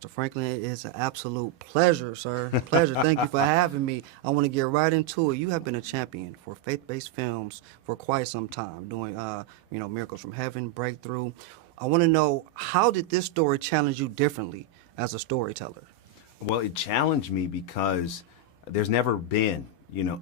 Mr. Franklin, it is an absolute pleasure, sir. Pleasure. Thank you for having me. I want to get right into it. You have been a champion for faith-based films for quite some time, doing, Miracles from Heaven, Breakthrough. I want to know, how did this story challenge you differently as a storyteller? Well, it challenged me because there's never been,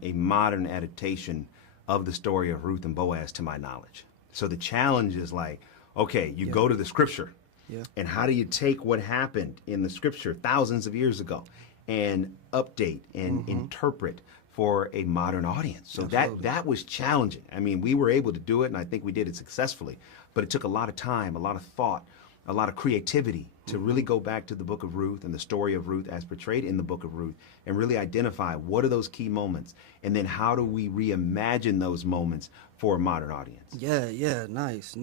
a modern adaptation of the story of Ruth and Boaz to my knowledge. So the challenge is like, okay, you go to the scripture. Yeah. And how do you take what happened in the scripture thousands of years ago and update and interpret for a modern audience? So that was challenging. I mean, we were able to do it, and I think we did it successfully. But it took a lot of time, a lot of thought, a lot of creativity to really go back to the book of Ruth and the story of Ruth as portrayed in the book of Ruth and really identify what are those key moments, and then how do we reimagine those moments for a modern audience. Yeah, nice.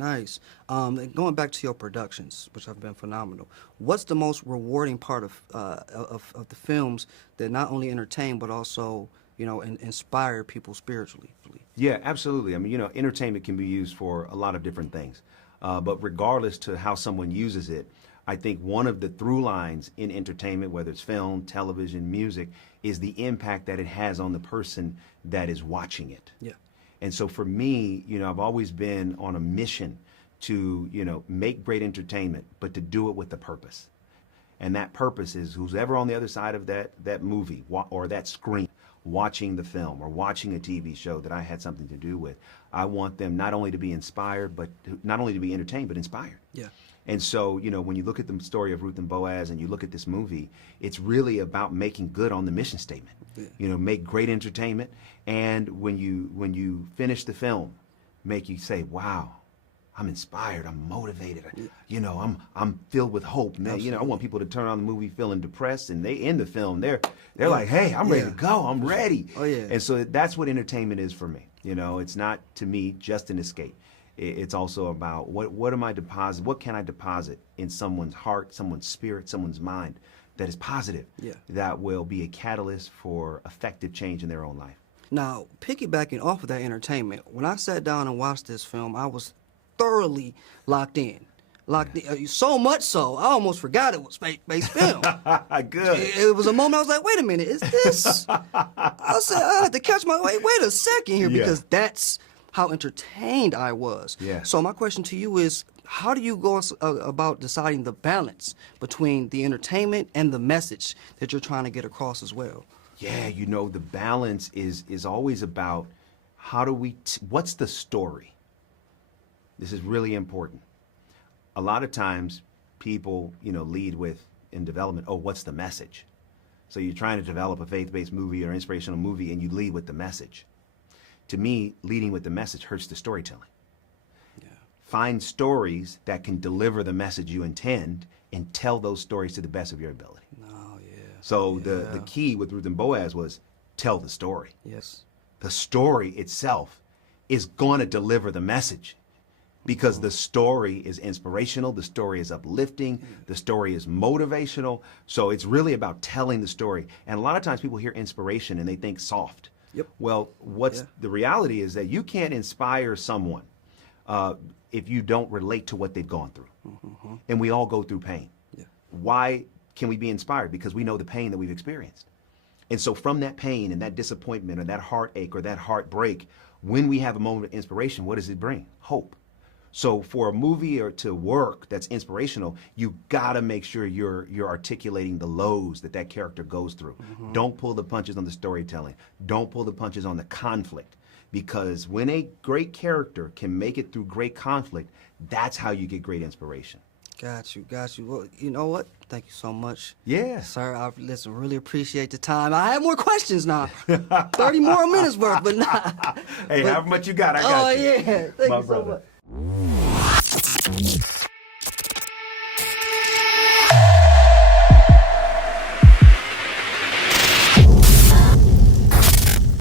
And going back to your productions, which have been phenomenal, what's the most rewarding part of the films that not only entertain but also inspire people spiritually? Yeah, absolutely. I mean, entertainment can be used for a lot of different things. But regardless to how someone uses it, I think one of the through lines in entertainment, whether it's film, television, music, is the impact that it has on the person that is watching it. Yeah. And so for me, I've always been on a mission to, make great entertainment, but to do it with a purpose. And that purpose is who's ever on the other side of that movie or that screen, watching the film or watching a TV show that I had something to do with, I want them not only to be inspired, but not only to be entertained, but inspired. Yeah. And so, when you look at the story of Ruth and Boaz and you look at this movie, it's really about making good on the mission statement. Yeah. Make great entertainment, and when you finish the film, make you say, wow, I'm inspired, I'm motivated, Yeah. I'm filled with hope. And I want people to turn on the movie feeling depressed, and they end the film, they're like, hey, I'm ready to go, I'm ready. Oh yeah. And so that's what entertainment is for me. It's not, to me, just an escape. It's also about what can I deposit in someone's heart, someone's spirit, someone's mind that is positive, that will be a catalyst for effective change in their own life. Now, piggybacking off of that entertainment, when I sat down and watched this film, I was thoroughly locked in. So much so, I almost forgot it was faith-based film. Good. It was a moment I was like, wait a minute, is this? I said, I had to catch my, wait a second here, because that's how entertained I was. Yeah. So my question to you is, how do you go about deciding the balance between the entertainment and the message that you're trying to get across as well? Yeah, the balance is always about what's the story? This is really important. A lot of times people, lead with in development, what's the message? So you're trying to develop a faith-based movie or inspirational movie and you lead with the message. To me, leading with the message hurts the storytelling. Yeah. Find stories that can deliver the message you intend and tell those stories to the best of your ability. Oh, yeah. So the key with Ruth and Boaz was tell the story. Yes. The story itself is going to deliver the message because the story is inspirational, the story is uplifting, the story is motivational. So it's really about telling the story. And a lot of times people hear inspiration and they think soft. Yep. Well, the reality is that you can't inspire someone if you don't relate to what they've gone through. Mm-hmm. And we all go through pain. Yeah. Why can we be inspired? Because we know the pain that we've experienced. And so from that pain and that disappointment or that heartache or that heartbreak, when we have a moment of inspiration, what does it bring? Hope. So for a movie or to work that's inspirational, you gotta make sure you're articulating the lows that character goes through. Mm-hmm. Don't pull the punches on the storytelling. Don't pull the punches on the conflict. Because when a great character can make it through great conflict, that's how you get great inspiration. Got you. Well, you know what? Thank you so much. Yeah. Sir, really appreciate the time. I have more questions now. 30 more minutes worth, but not. Hey, however much you got, I got you. Oh, yeah. Thank My you so brother. much.